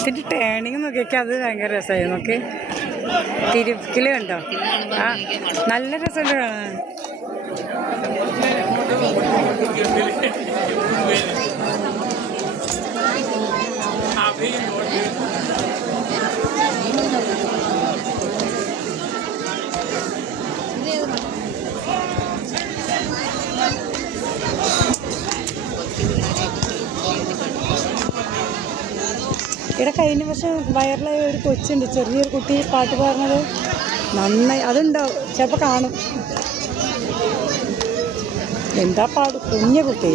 ഇതിൻ്റെ ടേണിങ് നോക്കിയൊക്കെ അത് ഭയങ്കര രസമായി നോക്കി. തിരുക്കില് കണ്ടോ? ആ നല്ല രസമുണ്ട് കാണാൻ. ഇവിടെ കഴിഞ്ഞ വർഷം വൈറലായ ഒരു കൊച്ചുണ്ട്, ചെറിയൊരു കുട്ടി പാട്ട് പാടുന്നത്. നന്നായി അതുണ്ടാവും, ചിലപ്പോൾ കാണും. എന്താ പാട്, കുഞ്ഞ കുട്ടി.